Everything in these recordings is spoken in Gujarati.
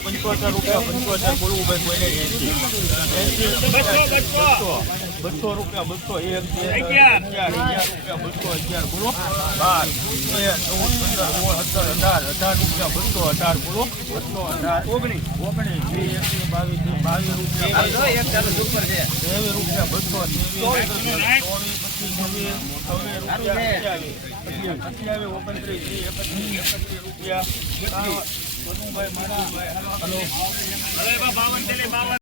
પંચોતેર રૂપિયા પંચોતેર બોલવું ભાઈ કોઈને બસો રૂપિયા બસો એક અગિયાર અગિયાર રૂપિયા બસો અગિયાર બોલો. બાર તેર ચૌદ પંદર સોળ સત્તર અઢાર અઢાર રૂપિયા બસો અઢાર બોલો. બસો અઢાર. ઓગણીસ. ઓગણીસ વીસ એકવીસ બાવીસ બાવીસ રૂપિયા ત્રેવીસ રૂપિયા બસો ત્રેવીસ રૂપિયા સત્યાવીસ સત્યાવીસ સત્યાવીસ ઓગણત્રીસ એકત્રીસ એકત્રીસ રૂપિયા. મનુભાઈ માધુભાઈ હલો. એક એક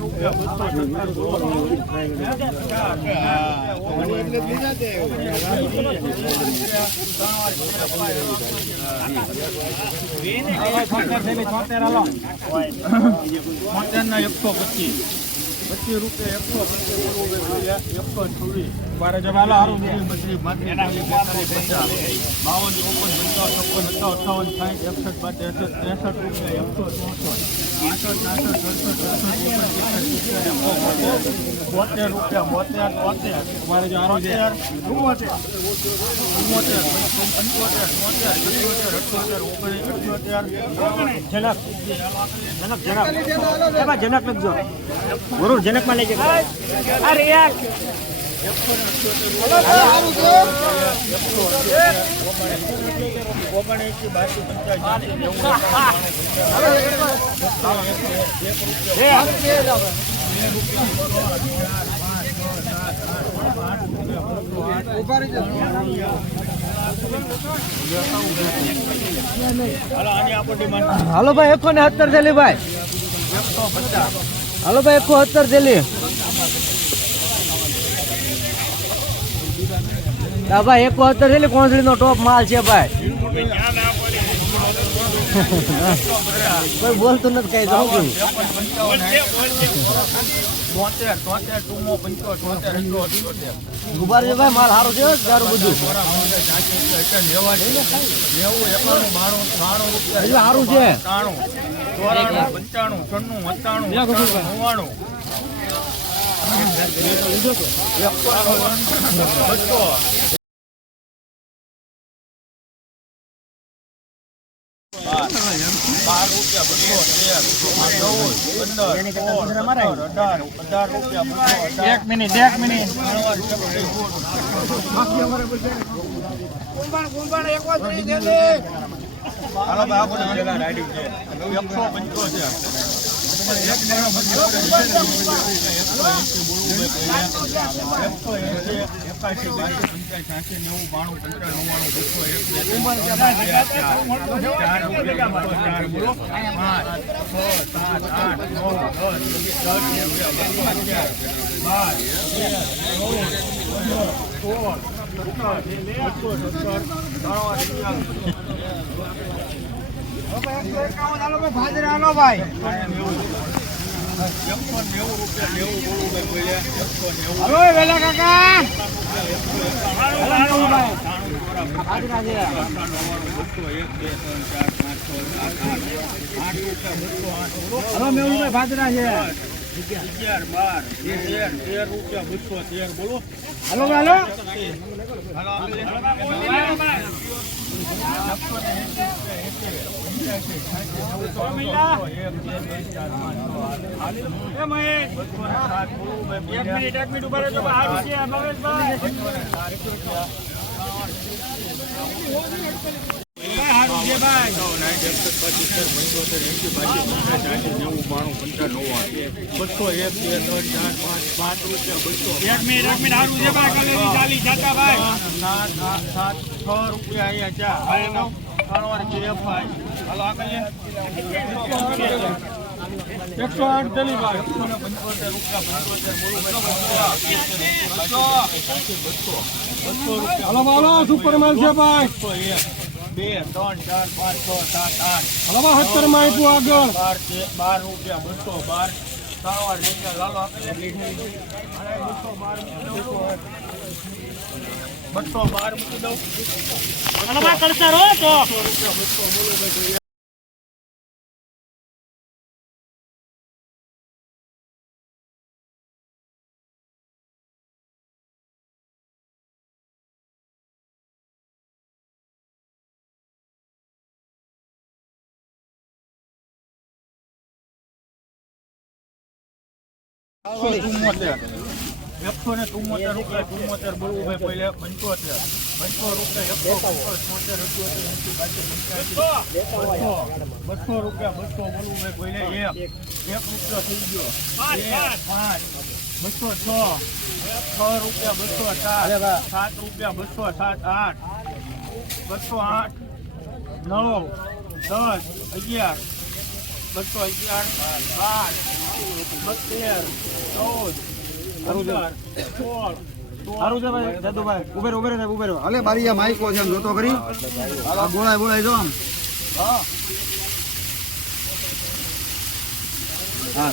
રૂપિયા બસો છોતેર એકસો પચીસ. પચીસ રૂપિયા એકસો રૂપિયા એકસો છવ્વીસ. બાર પાંત્રીસ પચાસ બાવન ચોપન પંચાવન છપ્પન અઠાવન સાઠ એકસઠ ત્રેસઠ ત્રેસઠ રૂપિયા એકસો ચોસઠ. બોતેર રૂપિયા, બોતેર જનક. જનક જનક. એમાં જનક લખજો. બરોબર જનકમાં લેજે અરે યાર. હાલો ભાઈ એકસો ને સત્તર થેલી ભાઈ. હાલો ભાઈ એકસો સત્તર થેલી હા ભાઈ એકસો છે ને કોણસળી નો ટોપ માલ છે ભાઈ. કોઈ બોલતું નથી કઈ જવું છું ગુબાર ભાઈ, માલ સારું છે સારું બધું. સારું છે. પંચાણું છન્નું સત્તાણું નવ્વાણું બાર રૂપિયા બસો તેર ચૌદ પંદર સોળ અઢાર અઢાર રૂપિયા બસો એક મિનિટ એક મિનિટ. એકસો પંચોતેર. એક એકસો બાસી પંચાસી છ્યાસી નેવું બાણું પંચાણું નવ્વાણું બસો એક ચાર સત્તર એકસો નેવું રૂપિયા નેવું બોલું ભાઈ એકસો નેવું વેલા કાકા ભાદરા છે અગિયાર બાર તેર તેર રૂપિયા બસો તેર બોલો હલો, હાલો. બસો એક બે ત્રણ ચાર પાંચ પાંચ રૂપિયા બસો એક મિનિટ એક મિનિટ હારું છે ભાઈ ચાલી જતા ભાઈ. સાત સાત છ રૂપિયા અહીંયા ચા. ત્રણ વાર જે અપાય હાલો આગળ એકસો આઠ પંચોતેર રૂપિયા પંચોતેર બસો બસો બસો રૂપિયા હલો હાલો સુપર માલ છે ભાઈ. એક બે ત્રણ ચાર પાંચ છ સાત આઠ હલો સત્તરમાં આપ્યું આગળ. બાર બાર રૂપિયા બસો બાર રૂપિયા આપે બસો બાર મૂકી દઉં. બસો મૂકી દઉં એકસો ને ચુમ્મોતેર રૂપિયા ચુમ્મોતેર બોલવું ભાઈ પહેલે પંચોતેર પંચો રૂપિયા એકસો પંચોતેર એંસી બસો રૂપિયા બસો બોલવું ભાઈ પહેલે એક એક રૂપિયો થઈ ગયો પાંચ બસો છ છ રૂપિયા બસો સાત સાત રૂપિયા બસો સાત આઠ બસો આઠ, નવ, દસ, અગિયાર, બસો અગિયાર, બાર બત્તેર ચૌદ પંદર સોળ સારું છે ભાઈ જાદુભાઈ. ઉભેર ઉભેર સાહેબ ઉભેર. હાલે મારી આ માઈકો છે એમ જોતો ખરી. બોલાય બોલાય જો આમ. હા.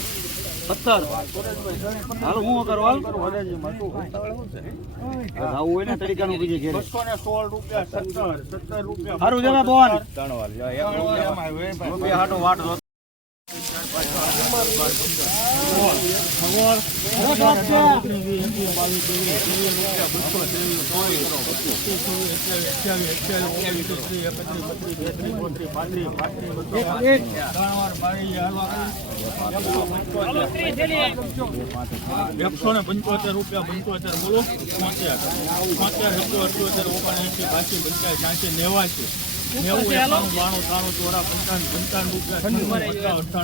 સત્તર. હાલો હું કરો? હાલ આવું હોય ને તરીકાનું બીજે ઘેરે. બસો ને સોળ રૂપિયા સત્તર સત્તર રૂપિયા સારું છે ભાઈ બોન રૂપિયા હાટો વાટ જો એકસો ને પંચોતેર રૂપિયા પંચોતેર બોલો. પંચોતેર. પંચોતેર એકસો અઠ્યોતેર ઓગણએંસી બાસી પંચાસ છ્યાસી નેવાસી.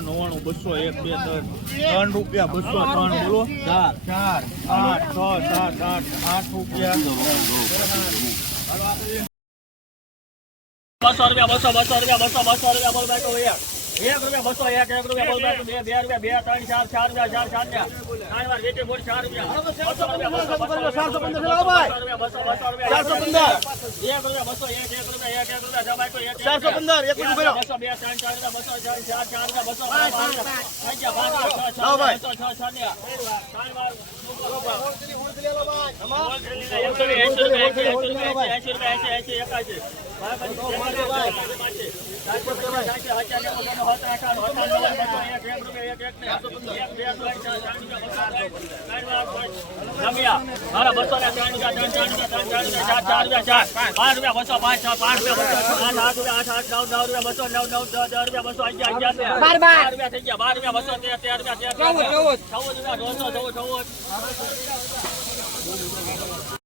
નવ્વાણું બસો એક બે ત્રણ રૂપિયા બસો ત્રણ બોલો ચાર ચાર આઠ છ સાત આઠ આઠ રૂપિયા બસો રૂપિયા બસો બસો રૂપિયા બસો બસો રૂપિયા બોલ ભાઈ તો એક રૂપિયા બસો એક એક રૂપિયા બોલ ભાઈ બે બે રૂપિયા બે ત્રણ ચાર ચાર રૂપિયા ચાર ચાર રૂપિયા ત્રણ વાર વેચે બોલ ચાર રૂપિયા બસો રૂપિયા બસો બસો ચારસો પંદર ચારસો પંદર. ભાઈ ચારસો પંદર. એક મિનિટ બોલો ત્રણ વાર મારા બસો ને ત્રણ ત્રણ ચાર રૂપિયા ત્રણ ચાર રૂપિયા ચાર ચાર રૂપિયા ચાર પાંચ રૂપિયા બસો પાંચ છ પાંચ રૂપિયા બસો આઠ આઠ રૂપિયા આઠ આઠ નવ નવ રૂપિયા બસો નવ નવ દસ દસ રૂપિયા બસો અગિયાર અગિયાર બાર બાર રૂપિયા થઈ ગયા બાર રૂપિયા બસો તેર તેર રૂપિયા તેર ચૌદ ચૌદ ચૌદ રૂપિયા દોઢસો ચૌદ ચૌદ